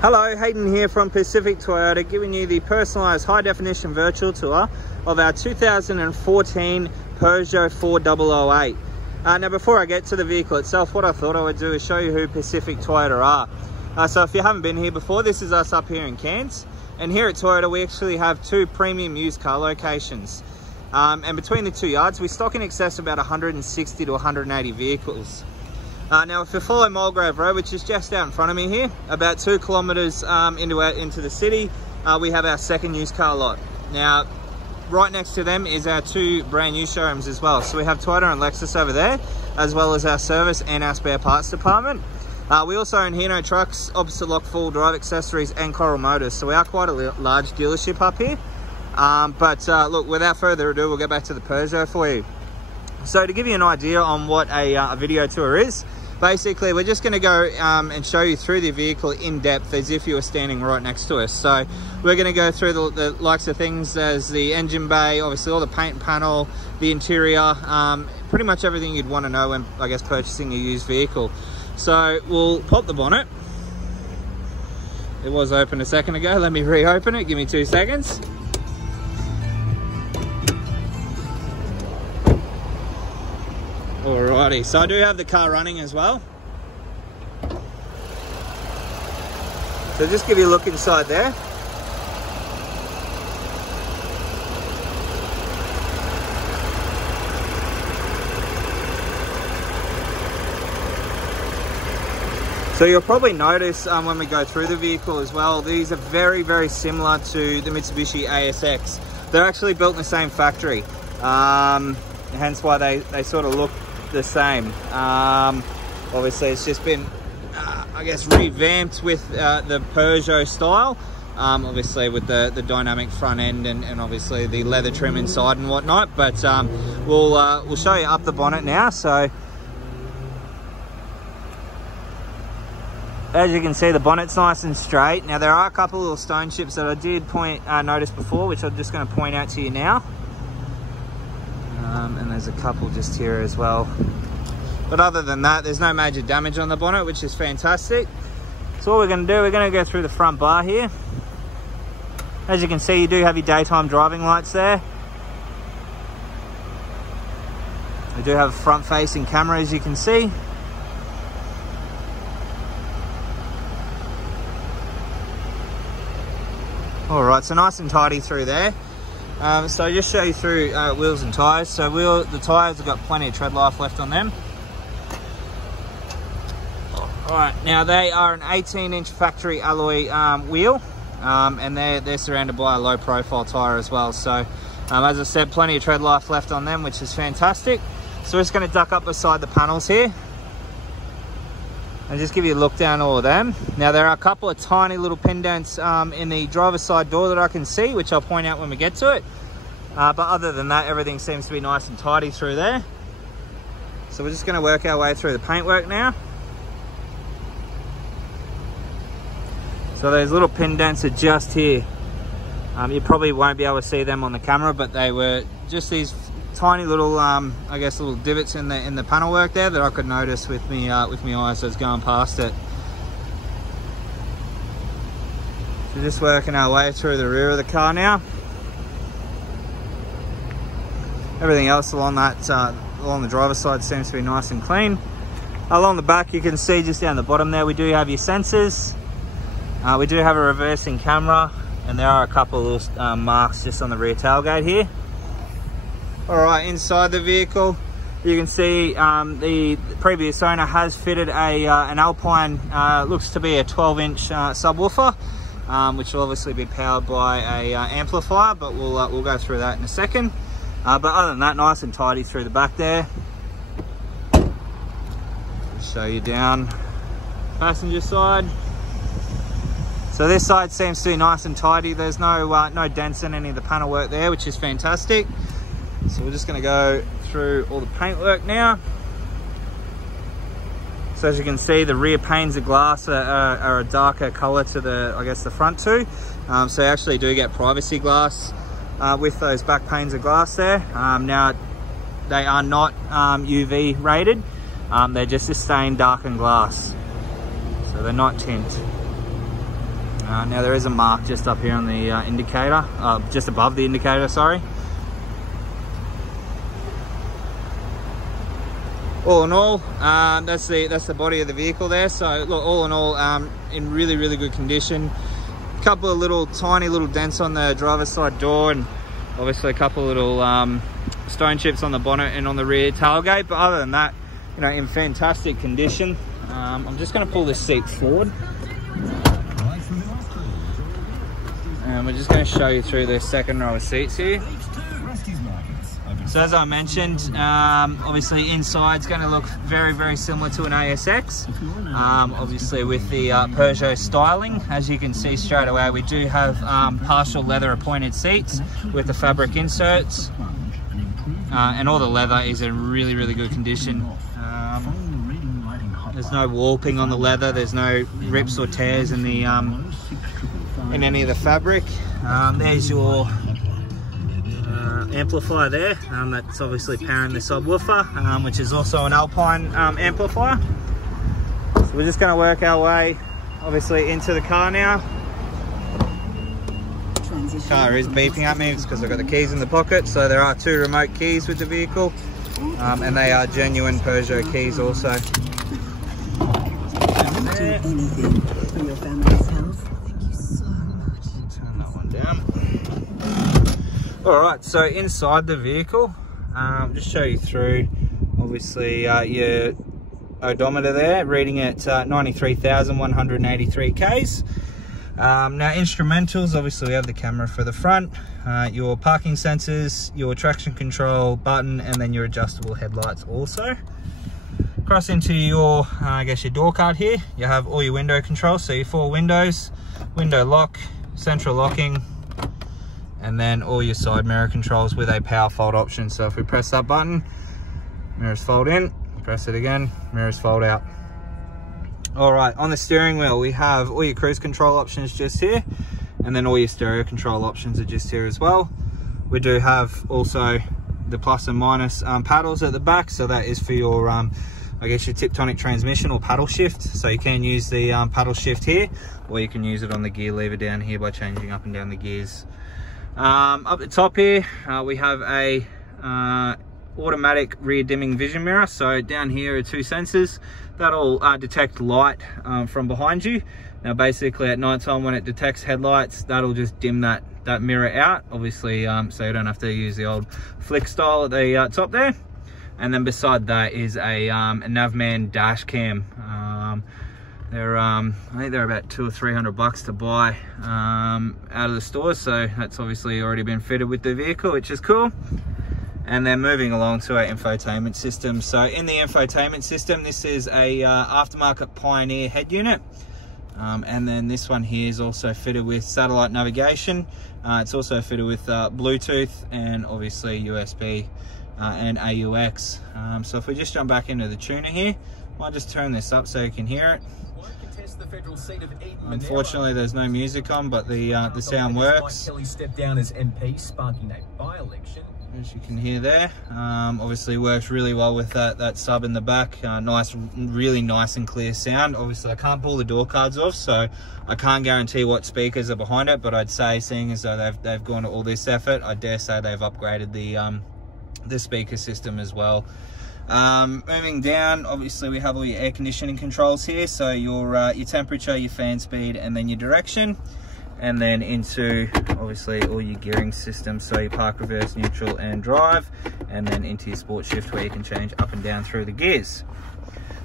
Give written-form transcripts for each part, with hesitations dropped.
Hello, Hayden here from Pacific Toyota, giving you the personalised high-definition virtual tour of our 2014 Peugeot 4008. Now, before I get to the vehicle itself, what I thought I would do is show you who Pacific Toyota are. So if you haven't been here before, this is us up here in Cairns. And here at Toyota, we actually have two premium used car locations. And between the two yards, we stock in excess of about 160 to 180 vehicles. Now, if you follow Mulgrave Road, which is just out in front of me here, about 2 kilometres into the city, we have our second used car lot. Now, right next to them is our two brand new showrooms as well. So we have Toyota and Lexus over there, as well as our service and our spare parts department. We also own Hino Trucks, opposite Lock Full Drive Accessories and Coral Motors. So we are quite a large dealership up here. Look, without further ado, we'll get back to the Peugeot for you. So to give you an idea on what a video tour is, basically we're just going to go and show you through the vehicle in depth as if you were standing right next to us. So we're going to go through the likes of things as the engine bay, obviously all the paint and panel, the interior, pretty much everything you'd want to know when, I guess, purchasing a used vehicle. So we'll pop the bonnet. It was open a second ago. Let me reopen it. Give me 2 seconds. Alrighty, so I do have the car running as well. So just give you a look inside there. So you'll probably notice when we go through the vehicle as well, these are very, very similar to the Mitsubishi ASX. They're actually built in the same factory, hence why they sort of look the same. Obviously it's just been I guess revamped with the Peugeot style, obviously with the dynamic front end and obviously the leather trim inside and whatnot. But we'll show you up the bonnet now. So as you can see, the bonnet's nice and straight. Now there are a couple of little stone chips that I did notice before, which I'm just going to point out to you now. And there's a couple just here as well. But other than that, there's no major damage on the bonnet, which is fantastic. So what we're going to do, we're going to go through the front bar here. As you can see, you do have your daytime driving lights there. We do have a front-facing camera, as you can see. All right, so nice and tidy through there. So I'll just show you through wheels and tyres. So the tyres have got plenty of tread life left on them. Alright, now they are an 18-inch factory alloy wheel, and they're surrounded by a low profile tyre as well. So as I said, plenty of tread life left on them, which is fantastic. So we're just going to duck up beside the panels here and just give you a look down all of them. Now there are a couple of tiny little pin dents in the driver's side door that I can see, which I'll point out when we get to it. But other than that, everything seems to be nice and tidy through there. So we're just going to work our way through the paintwork now. So those little pin dents are just here. You probably won't be able to see them on the camera, but they were just these tiny little, I guess, little divots in the panel work there that I could notice with my eyes as I was going past it. So just working our way through the rear of the car now. Everything else along the driver's side seems to be nice and clean. Along the back, you can see just down the bottom there, we do have your sensors. We do have a reversing camera, and there are a couple of marks just on the rear tailgate here. Alright, inside the vehicle, you can see the previous owner has fitted an Alpine, looks to be a 12-inch subwoofer, which will obviously be powered by a amplifier, but we'll go through that in a second. But other than that, nice and tidy through the back there. Show you down passenger side. So this side seems to be nice and tidy. There's no dents in any of the panel work there, which is fantastic. So we're just going to go through all the paintwork now. So as you can see, the rear panes of glass are a darker colour to the front two. So you actually do get privacy glass with those back panes of glass there. Now they are not UV rated. They're just a stained darkened glass. So they're not tint. Now there is a mark just up here on the indicator, just above the indicator, sorry. All in all, that's the body of the vehicle there. So look, all in all, in really good condition. A couple of little tiny little dents on the driver's side door, and obviously a couple of little stone chips on the bonnet and on the rear tailgate. But other than that, you know, in fantastic condition. I'm just going to pull this seat forward. And we're just going to show you through the second row of seats here. So as I mentioned, obviously inside is going to look very similar to an ASX. Obviously with the Peugeot styling, as you can see straight away, we do have partial leather appointed seats with the fabric inserts. And all the leather is in really good condition. There's no warping on the leather. There's no rips or tears in the in any of the fabric. There's your amplifier there. That's obviously powering the subwoofer, which is also an Alpine amplifier. So we're just going to work our way, obviously, into the car now. The car is beeping at me because I've got the keys in the pocket. So there are 2 remote keys with the vehicle, and they are genuine Peugeot keys also. Anything for your family's health. Thank you so much. Turn that one down. Alright, so inside the vehicle, just show you through, obviously, your odometer there, reading at 93,183 Ks. Now instrumentals, obviously we have the camera for the front, your parking sensors, your traction control button, and then your adjustable headlights also. Cross into your, I guess your door card here, you have all your window controls, so your 4 windows, window lock, central locking, and then all your side mirror controls with a power fold option. So if we press that button, mirrors fold in, press it again, mirrors fold out. All right, on the steering wheel, we have all your cruise control options just here, and then all your stereo control options are just here as well. We do have also the plus and minus paddles at the back, so that is for your I guess your Tiptonic transmission or paddle shift. So you can use the paddle shift here, or you can use it on the gear lever down here by changing up and down the gears. Up the top here, we have a automatic rear dimming vision mirror. So down here are 2 sensors that'll detect light from behind you. Now basically at night time when it detects headlights, that'll just dim that mirror out, obviously, so you don't have to use the old flick style at the top there. And then beside that is a Navman dash cam. They're I think they're about $200 or $300 to buy out of the store, so that's obviously already been fitted with the vehicle, which is cool. And then moving along to our infotainment system. So in the infotainment system, this is a aftermarket Pioneer head unit. And then this one here is also fitted with satellite navigation. It's also fitted with Bluetooth and obviously USB and AUX. So if we just jump back into the tuner here, I'll just turn this up so you can hear it. Unfortunately, there's no music on, but the sound works. As you can hear there, obviously works really well with that sub in the back. Really nice and clear sound. Obviously I can't pull the door cards off, so I can't guarantee what speakers are behind it, but I'd say, seeing as though they've gone to all this effort, I dare say they've upgraded the speaker system as well. Moving down, obviously we have all your air conditioning controls here, so your temperature, your fan speed, and then your direction. And then into obviously all your gearing systems, so your park, reverse, neutral and drive, and then into your sport shift where you can change up and down through the gears.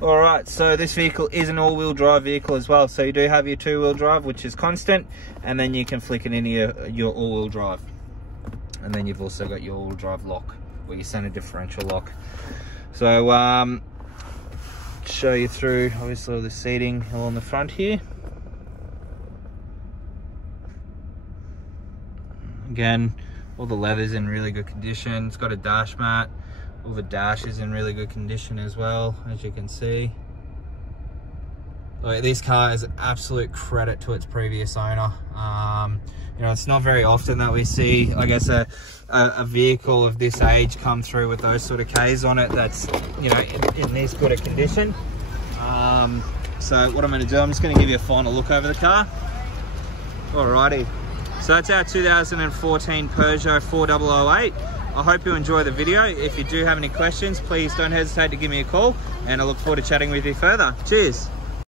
All right, so this vehicle is an all-wheel drive vehicle as well, so you do have your 2-wheel drive, which is constant, and then you can flick it into your all-wheel drive. And then you've also got your all-wheel drive lock, or your center differential lock. So show you through obviously all the seating along the front here. Again, all the leather's in really good condition. It's got a dash mat. All the dash is in really good condition as well, as you can see. Like, this car is an absolute credit to its previous owner. You know, it's not very often that we see, I guess, a vehicle of this age come through with those sort of Ks on it that's, you know, in this good a condition. So what I'm going to do, I'm just going to give you a final look over the car. Alrighty, so that's our 2014 Peugeot 4008. I hope you enjoy the video. If you do have any questions, please don't hesitate to give me a call, and I look forward to chatting with you further. Cheers.